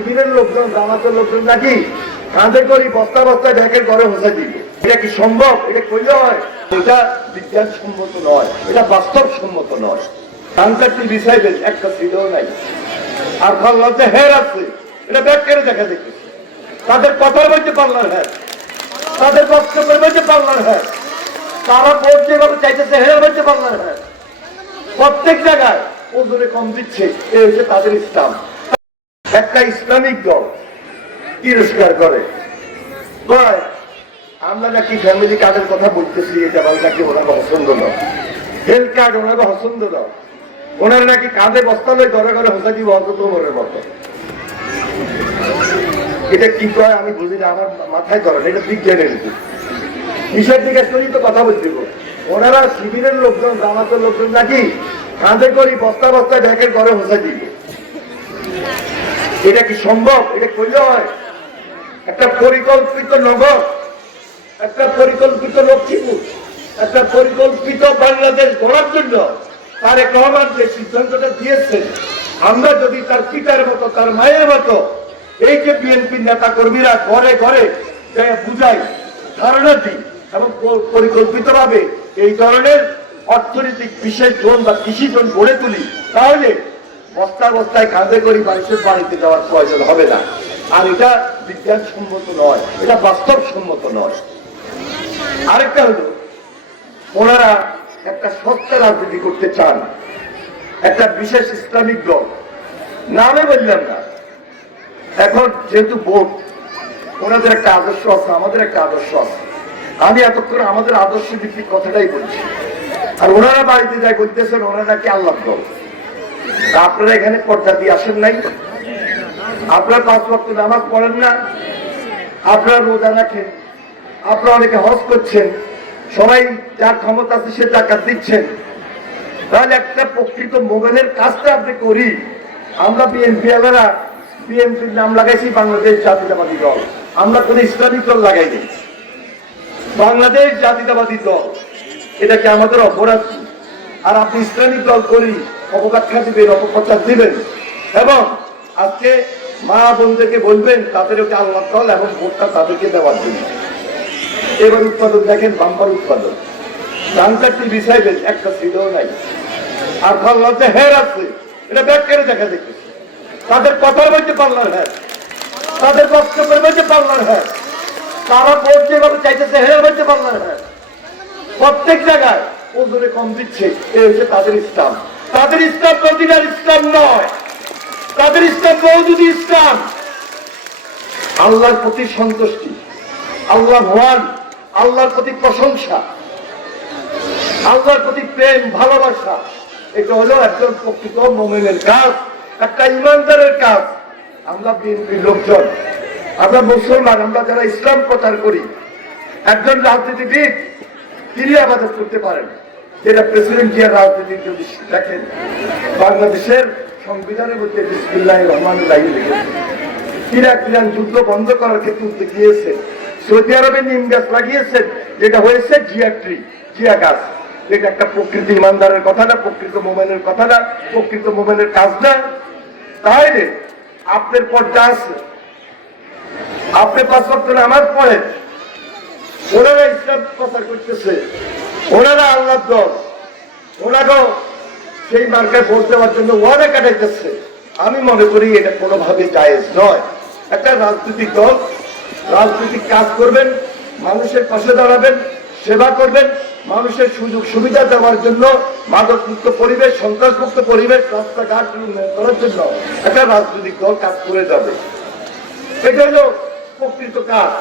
শিবিরের লোকজন জামাতের লোকজন নাকি কাঁধে করি, বস্তা বস্তায় ব্যাগের ঘরে বসে দিবে। এটা কি সম্ভব? এটা কইলে হয় এটা বিজ্ঞান সম্মত নয়, এটা বাস্তব সম্মত নয় কান্তারটি রিসাইবেল একটা ছিল নাই। আর ফাল্লাতে হের আছে, এটা ব্যাগ করে দেখা দেখে তাদের কথার মধ্যে পাল্লার হ্যাঁ তাদের বক্তব্যের মধ্যে পাল্লার হ্যাঁ তারা ভোট যেভাবে চাইতেছে, হের মধ্যে পাল্লার হ্যাঁ প্রত্যেক জায়গায় ওজনে কম দিচ্ছে, এ হচ্ছে তাদের ইসলাম। একটা ইসলামিক দল তিরস্কার করে। আমরা নাকি ফ্যামিলি কার্ডের কথা বলতেছি এটা বল নাকি ওনার পছন্দ নয় হেলথ কার্ড ওনার পছন্দ নয় ওনার নাকি কাঁধে বস্তা লই ঘরে ঘরে হোসা দিব অন্তত মনের মতো। এটা কি কয় আমি বুঝি না আমার মাথায় ধরে না, এটা বিজ্ঞানের হিসেব নিকাশ করি তো কথা বলছি ওনারা শিবিরের লোকজন জামাতের লোকজন নাকি কাঁধে করি বস্তা বস্তায় ব্যাগের ঘরে হোসা দিবে এটা কি সম্ভব? এটা কইলে হয় একটা পরিকল্পিত নগর, একটা পরিকল্পিত লক্ষ্মীপুর, একটা পরিকল্পিত বাংলাদেশ গড়ার জন্য তারেক রহমান যে সিদ্ধান্তটা দিয়েছেন, আমরা যদি তার পিতার মতো, তার মায়ের মতো, এই যে বিএনপি নেতা কর্মীরা ঘরে ঘরে বুঝাই ধারণা দিই এবং পরিকল্পিত ভাবে এই ধরনের অর্থনৈতিক বিশেষ জোন বা কৃষি জোন গড়ে তুলি, তাহলে বস্তা বস্তায় কাঁধে করি মানুষের বাড়িতে যাওয়ার প্রয়োজন হবে না। আর এটা বিজ্ঞানসম্মত নয়, এটা বাস্তবসম্মত নয়। আরেকটা হলো, ওনারা একটা সত্য রাজনীতি করতে চান। একটা বিশেষ ইসলামিক দল। নামে বললাম না। এখন যেহেতু ভোট, ওনাদের একটা আদর্শ আছে, আমাদের একটা আদর্শ আছে। আমি এতক্ষণ আমাদের আদর্শ ভিত্তিক কথাটাই বলছি। আর ওনারা বাড়িতে যাই বলতেছেন, ওনারা নাকি আল্লাহ দল। আপনারা এখানে পর্দা দিয়ে আসেন নাই। আপনারা পাঁচ বক্ত নামাজ পড়েন না। আপনারা রোজা রাখেন। আপনারা অনেকে হজ করছেন। সবাই যার ক্ষমতা আছে সে টাকা দিচ্ছেন। তাহলে একটা প্রকৃত মোবাইলের কাজটা আপনি করি। আমরা বিএনপি এলারা বিএনপির নাম লাগাইছি বাংলাদেশ জাতীয়তাবাদী দল। আমরা কোন ইসলামিক দল লাগাইনি বাংলাদেশ জাতীয়তাবাদী দল। এটা কি আমাদের অপরাধ? আর আপনি ইসলামিক দল করি। অপব্যাখ্যা দিবেন, অপপ্রচার দিবেন। এবং আজকে মা বোনদেরকে বলবেন তাদেরকে আল্লাহ দল এবং ভোটটা তাদেরকে দেওয়ার জন্য। এবার উৎপাদন, দেখেন বাম্পার উৎপাদন। ডানকারটি রিসাইবেল একটা ছিল নাই। আর ফাল্লাতে হের আছে, এটা ব্যাগ করে দেখা দেখে। তাদের কথার মধ্যে পাল্লার হ্যাঁ তাদের বক্তব্যের মধ্যে পাল্লার হ্যাঁ তারা ভোট যেভাবে চাইতেছে হের মধ্যে পাল্লার হ্যাঁ প্রত্যেক জায়গায় ওজনে কম দিচ্ছে, এ হচ্ছে তাদের ইসলাম। তাদের ইসলাম মদিনার ইসলাম নয়। তাদের ইসলাম মৌদুদি ইসলাম। আল্লাহর প্রতি সন্তুষ্টি আল্লাহ ভগবান আল্লাহর প্রতি প্রশংসা, আল্লাহর প্রতি প্রেম, ভালোবাসা, এটা হলো একজন প্রকৃত মোমেনের কাজ, একটা ইমানদারের কাজ। আমরা বিএনপির লোকজন, আমরা মুসলমান, আমরা যারা ইসলাম প্রচার করি, একজন রাজনীতিবিদ তিনি আবাদত করতে পারেন। যেটা প্রেসিডেন্ট জিয়ার রাজনীতি যদি দেখেন। বাংলাদেশের সংবিধানের মধ্যে বিসমুল্লাহ রহমান ইরাক ইরান যুদ্ধ বন্ধ করার ক্ষেত্রে উদ্যোগ নিয়েছেন সৌদি আরবে নিম গাছ লাগিয়েছেন যেটা হয়েছে জিয়া ট্রি, জিয়া গাছ। এটা একটা প্রকৃত ইমানদারের কথা না প্রকৃত মোমেনের কথা না প্রকৃত মোমেনের কাজ না তাহলে আপনার পর্দা আছে, আপনি পাঁচ বক্ত নামাজ পড়েন ওনারা ইসলাম প্রচার করতেছে। ওনারা আল্লাহ দল। ওনারাও সেই মার্কায় ভোট দেওয়ার জন্য ওয়াদা কাটাইতেছে আমি মনে করি এটা কোনোভাবে জায়েজ নয়। একটা রাজনৈতিক দল, রাজনৈতিক কাজ করবেন, মানুষের পাশে দাঁড়াবেন, সেবা করবেন, মানুষের সুযোগ সুবিধা দেওয়ার জন্য মাদক মুক্ত পরিবেশ, সন্ত্রাসমুক্ত পরিবেশ রাস্তাঘাট উন্নয়ন করার জন্য একটা রাজনৈতিক দল কাজ করে যাবে। এটা হলো প্রকৃত কাজ।